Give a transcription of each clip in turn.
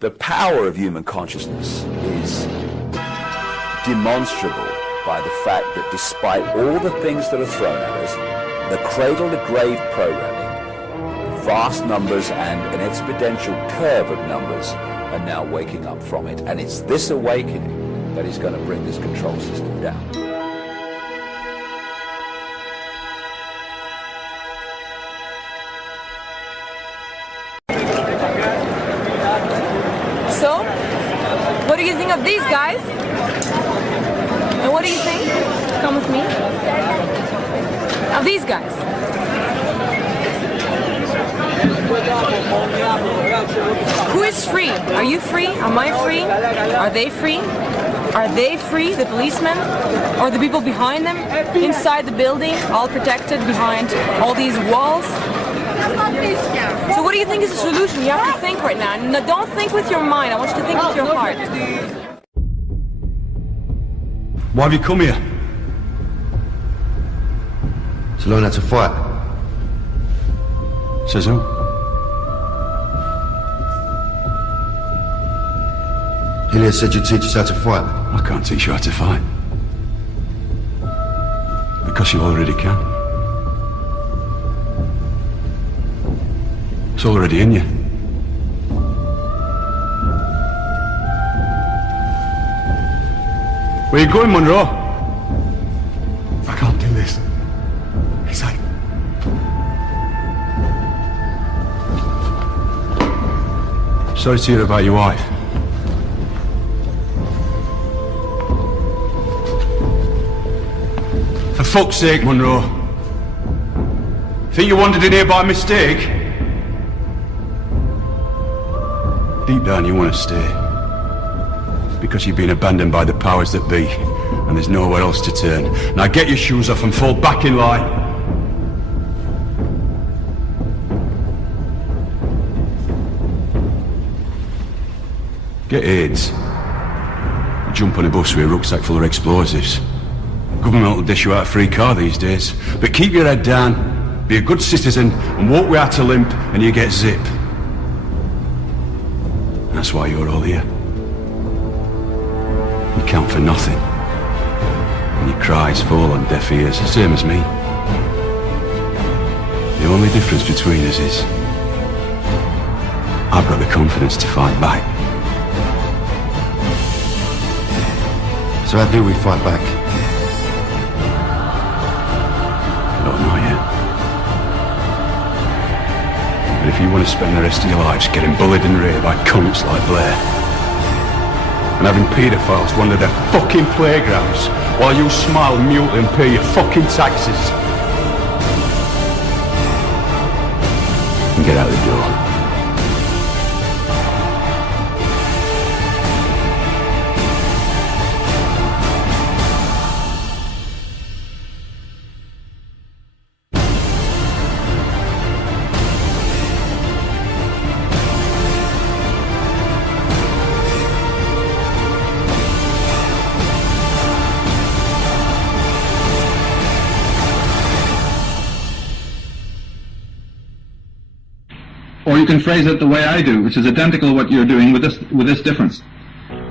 The power of human consciousness is demonstrable by the fact that despite all the things that are thrown at us, the cradle-to-grave programming, vast numbers and an exponential curve of numbers are now waking up from it. And it's this awakening that is going to bring this control system down. So, what do you think of these guys? And what do you think? Come with me. Of these guys. Who is free? Are you free? Am I free? Are they free? Are they free, the policemen? Or the people behind them? Inside the building, all protected behind all these walls? So what do you think is the solution? You have to think right now. No, don't think with your mind. I want you to think with your heart. Why have you come here? To learn how to fight. Says who? Collier said you'd teach us how to fight. I can't teach you how to fight. Because you already can. It's already in you. Where you going, Monroe? I can't do this. It's like... Sorry to hear about your wife. For fuck's sake, Monroe. Think you wandered in here by mistake? Deep down you want to stay. Because you've been abandoned by the powers that be, and there's nowhere else to turn. Now get your shoes off and fall back in line. Get AIDS. You jump on a bus with a rucksack full of explosives. Government will dish you out a free car these days. But keep your head down, be a good citizen, and walk without a limp, and you get zip. That's why you're all here. You count for nothing. And your cries fall on deaf ears, the same as me. The only difference between us is I've got the confidence to fight back. So how do we fight back? I don't know yet. But if you want to spend the rest of your lives getting bullied and raped by cunts like Blair, and having paedophiles wander their fucking playgrounds while you smile mutely and pay your fucking taxes, and get out the door. Or you can phrase it the way I do, which is identical to what you're doing with this difference.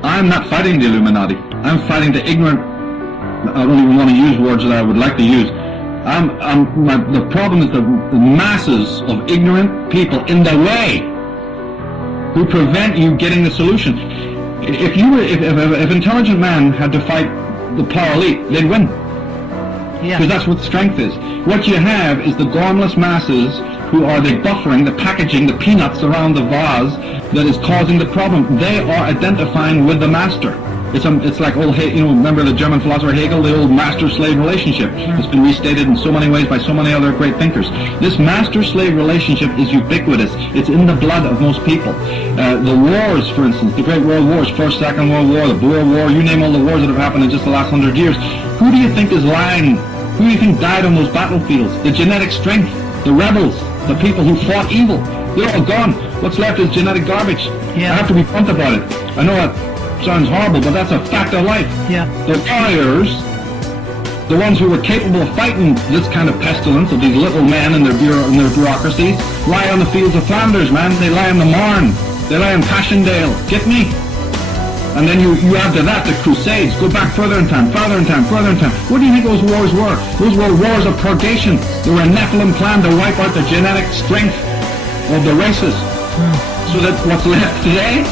I'm not fighting the Illuminati. I'm fighting the ignorant. I don't even want to use words that I would like to use. The problem is the masses of ignorant people in the way who prevent you getting the solution. If intelligent man had to fight the power elite, they'd win. Because that's what strength is. What you have is the gormless masses who are the buffering, the packaging, the peanuts around the vase that is causing the problem. They are identifying with the master. It's like old, remember the German philosopher Hegel, the old master-slave relationship. It's been restated in so many ways by so many other great thinkers. This master-slave relationship is ubiquitous. It's in the blood of most people. The wars, for instance, the great world wars, First, Second World War, the Boer War, you name all the wars that have happened in just the last 100 years. Who do you think is lying? Who do you think died on those battlefields? The genetic strength, the rebels, the people who fought evil. They're all gone. What's left is genetic garbage. I have to be blunt about it. I know that sounds horrible, but that's a fact of life. The warriors, the ones who were capable of fighting this kind of pestilence of these little men and their bureaucracies, lie on the fields of Flanders, man. They lie in the Marne. They lie in Passchendaele. Get me? And then you add to that the Crusades. Go back further in time, further in time, further in time. What do you think those wars were? Those were wars of purgation. They were a Nephilim plan to wipe out the genetic strength of the races. So that what's left today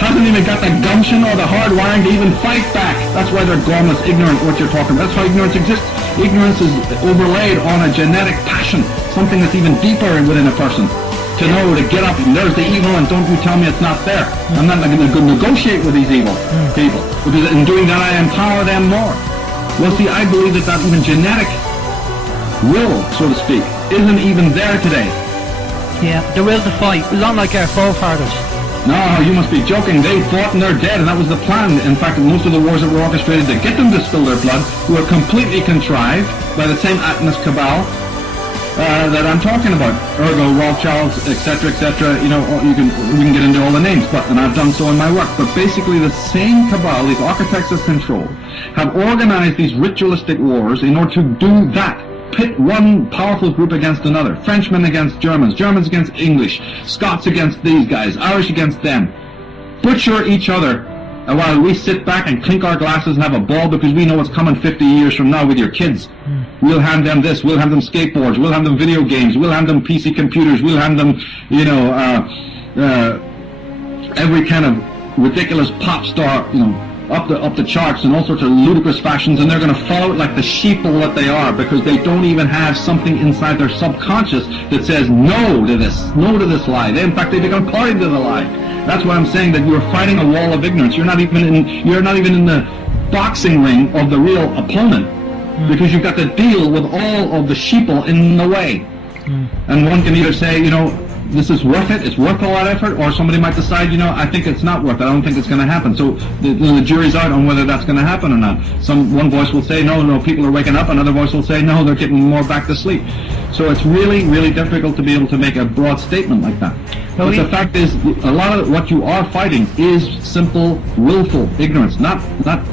hasn't even got the gumption or the hard wiring to even fight back. That's why they're gormless, ignorant what you're talking about. That's how ignorance exists. Ignorance is overlaid on a genetic passion, something that's even deeper within a person. To know, to get up, and there's the evil, and don't you tell me it's not there. I'm not going to negotiate with these evil people, because in doing that I empower them more. Well, see, I believe that even genetic will, so to speak, isn't even there today. Yeah, the will to fight, not like our forefathers. No, you must be joking. They fought and they're dead, and that was the plan. In fact, most of the wars that were orchestrated to get them to spill their blood were completely contrived by the same Atlas cabal that I'm talking about. Ergo, Rothschilds, etc., etc. You know, we can get into all the names, and I've done so in my work. But basically, the same cabal, these architects of control, have organized these ritualistic wars in order to do that. Pit one powerful group against another. Frenchmen against Germans, Germans against English, Scots against these guys, Irish against them. Butcher each other while we sit back and clink our glasses and have a ball because we know what's coming 50 years from now with your kids. We'll hand them this, we'll hand them skateboards, we'll hand them video games, we'll hand them PC computers, we'll hand them, every kind of ridiculous pop star, up the charts in all sorts of ludicrous fashions, and they're going to follow it like the sheeple that they are, because they don't even have something inside their subconscious that says no to this lie. In fact, they become party to the lie. That's why I'm saying that you're fighting a wall of ignorance. You're not even in the boxing ring of the real opponent, because you've got to deal with all of the sheeple in the way. And one can either say, this is worth it, it's worth a lot of effort, or somebody might decide, I think it's not worth it, I don't think it's going to happen. So the jury's out on whether that's going to happen or not. One voice will say, no, people are waking up, another voice will say, no, they're getting more back to sleep. So it's really, really difficult to be able to make a broad statement like that. But the fact is, a lot of what you are fighting is simple, willful ignorance. Not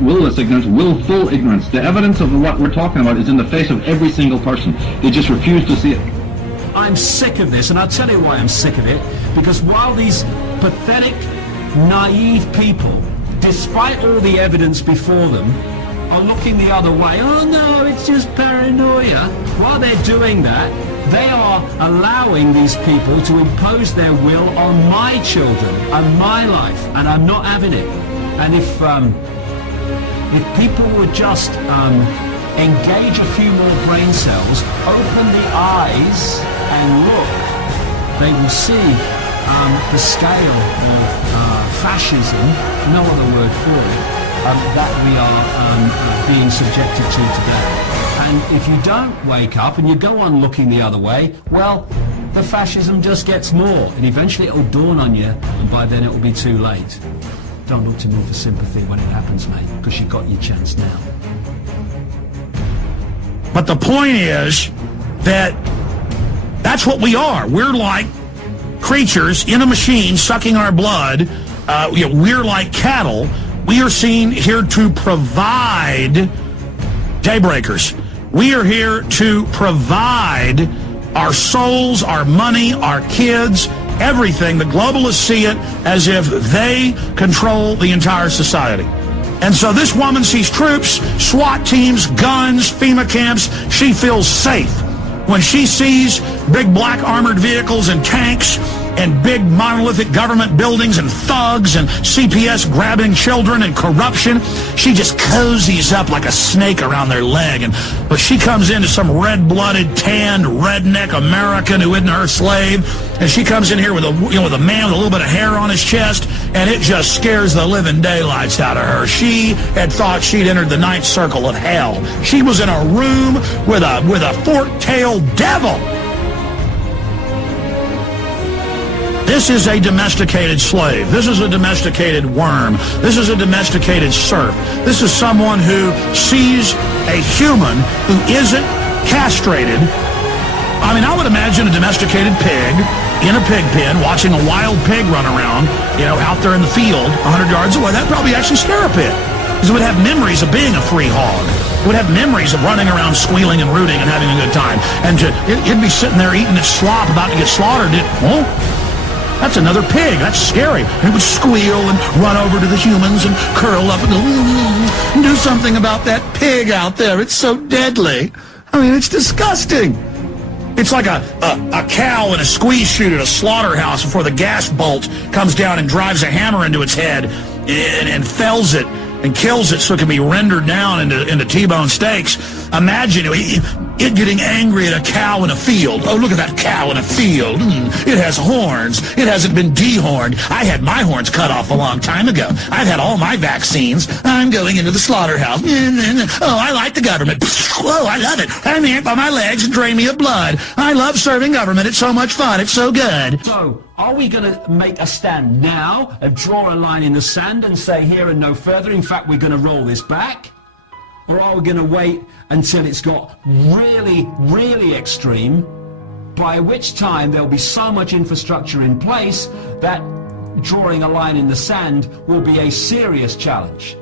willless ignorance, willful ignorance. The evidence of what we're talking about is in the face of every single person. They just refuse to see it. I'm sick of this, and I'll tell you why I'm sick of it. Because while these pathetic, naive people, despite all the evidence before them, are looking the other way, oh no, it's just paranoia. While they're doing that, they are allowing these people to impose their will on my children and my life, and I'm not having it. And if people would just engage a few more brain cells, open the eyes and look, they will see the scale of fascism, no other word for it, that we are being subjected to today. And if you don't wake up and you go on looking the other way, well, the fascism just gets more, and eventually it will dawn on you, and by then it will be too late. Don't look to me for sympathy when it happens, mate, because you got your chance now. But the point is that that's what we are. We're like creatures in a machine sucking our blood. We're like cattle. We are seen here to provide daybreakers. We are here to provide our souls, our money, our kids, everything. The globalists see it as if they control the entire society. And so this woman sees troops, SWAT teams, guns, FEMA camps. She feels safe. When she sees big black armored vehicles and tanks and big monolithic government buildings and thugs and CPS grabbing children and corruption, she just cozies up like a snake around their leg. But she comes into some red-blooded, tanned, redneck American who isn't her slave, and she comes in here with a man with a little bit of hair on his chest, and it just scares the living daylights out of her. She had thought she'd entered the ninth circle of hell. She was in a room with a fork-tailed devil. This is a domesticated slave. This is a domesticated worm. This is a domesticated serf. This is someone who sees a human who isn't castrated. I mean, I would imagine a domesticated pig in a pig pen watching a wild pig run around, out there in the field 100 yards away. That'd probably actually scare a pig, because it would have memories of being a free hog. It would have memories of running around squealing and rooting and having a good time. And it'd be sitting there eating its slop about to get slaughtered. That's another pig. That's scary. And it would squeal and run over to the humans and curl up and go, do something about that pig out there. It's so deadly. I mean, it's disgusting. It's like a cow in a squeeze chute at a slaughterhouse before the gas bolt comes down and drives a hammer into its head and fells it and kills it so it can be rendered down into T-bone steaks. Imagine it getting angry at a cow in a field. Oh, look at that cow in a field. It has horns. It hasn't been dehorned. I had my horns cut off a long time ago. I've had all my vaccines. I'm going into the slaughterhouse. Oh, I like the government. Oh, I love it. I'm here by my legs and drain me of blood. I love serving government. It's so much fun. It's so good. So, are we going to make a stand now and draw a line in the sand and say here and no further? In fact, we're going to roll this back? Or are we going to wait until it's got really, really extreme, by which time there'll be so much infrastructure in place that drawing a line in the sand will be a serious challenge?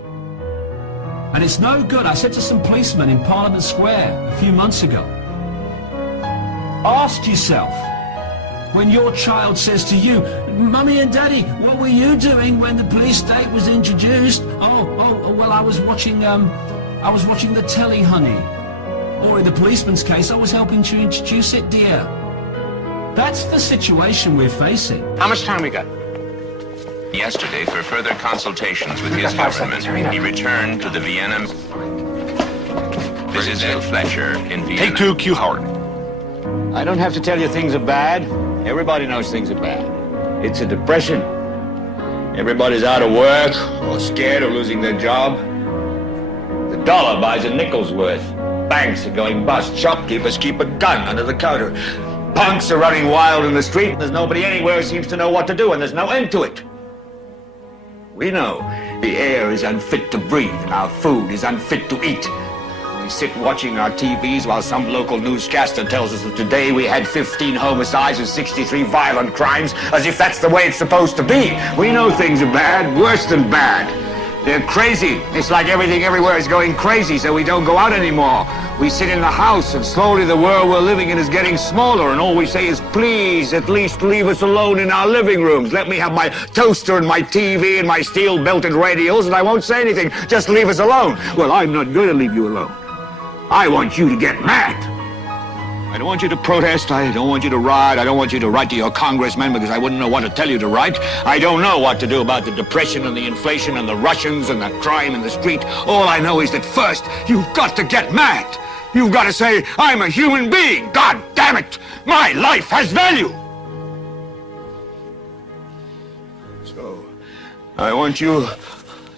And it's no good. I said to some policemen in Parliament Square a few months ago, ask yourself, when your child says to you, Mummy and Daddy, what were you doing when the police state was introduced? Oh, well, I was watching the telly, honey. Or in the policeman's case, I was helping to introduce it, dear. That's the situation we're facing. How much time we got? Yesterday, for further consultations with his government, he returned to the Vienna. This is Bill Fletcher in Vienna. Take 2, Q Howard. I don't have to tell you things are bad. Everybody knows things are bad. It's a depression. Everybody's out of work or scared of losing their job. The dollar buys a nickel's worth. Banks are going bust. Shopkeepers keep a gun under the counter. Punks are running wild in the street. There's nobody anywhere who seems to know what to do, and there's no end to it. We know the air is unfit to breathe, and our food is unfit to eat. We sit watching our TVs while some local newscaster tells us that today we had 15 homicides and 63 violent crimes, as if that's the way it's supposed to be. We know things are bad, worse than bad. They're crazy. It's like everything everywhere is going crazy, so we don't go out anymore. We sit in the house, and slowly the world we're living in is getting smaller, and all we say is, please, at least leave us alone in our living rooms. Let me have my toaster and my TV and my steel-belted radios, and I won't say anything. Just leave us alone. Well, I'm not going to leave you alone. I want you to get mad. I don't want you to protest. I don't want you to riot. I don't want you to write to your congressman because I wouldn't know what to tell you to write. I don't know what to do about the depression and the inflation and the Russians and the crime in the street. All I know is that first, you've got to get mad. You've got to say, I'm a human being. God damn it. My life has value. So, I want you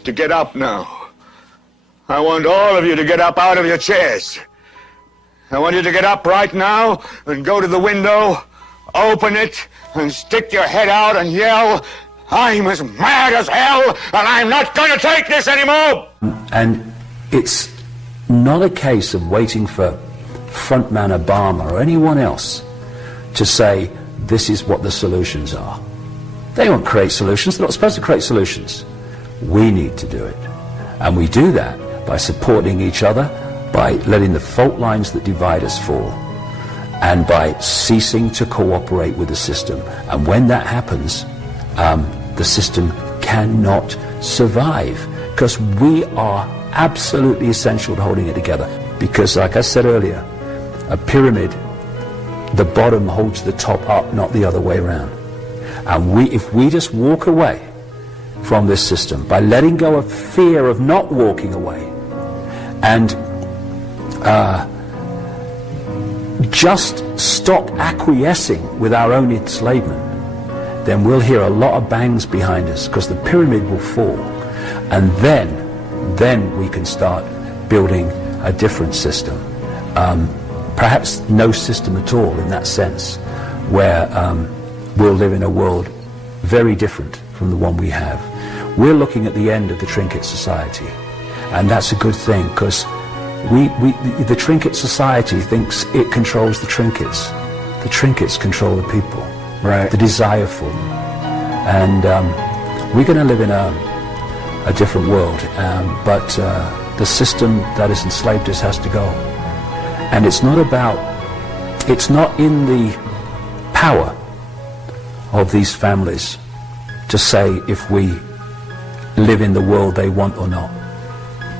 to get up now. I want all of you to get up out of your chairs. I want you to get up right now and go to the window, open it, and stick your head out and yell, I'm as mad as hell, and I'm not going to take this anymore! And it's not a case of waiting for frontman Obama or anyone else to say, this is what the solutions are. They won't create solutions. They're not supposed to create solutions. We need to do it. And we do that by supporting each other, by letting the fault lines that divide us fall, and by ceasing to cooperate with the system. And when that happens, the system cannot survive, because we are absolutely essential to holding it together. Because, like I said earlier, a pyramid, the bottom holds the top up, not the other way around. And if we just walk away from this system by letting go of fear of not walking away, and just stop acquiescing with our own enslavement, then we'll hear a lot of bangs behind us, because the pyramid will fall. And then we can start building a different system. Perhaps no system at all in that sense, where we'll live in a world very different from the one we have. We're looking at the end of the trinket society, and that's a good thing, because the trinket society thinks it controls the trinkets. The trinkets control the people, right? The desire for them. And we're going to live in a different world, but the system that has enslaved us has to go. And it's not in the power of these families to say if we live in the world they want or not.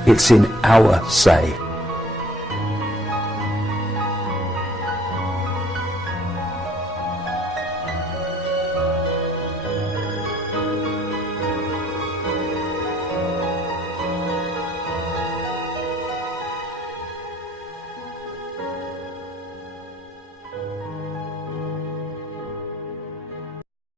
It's in our say.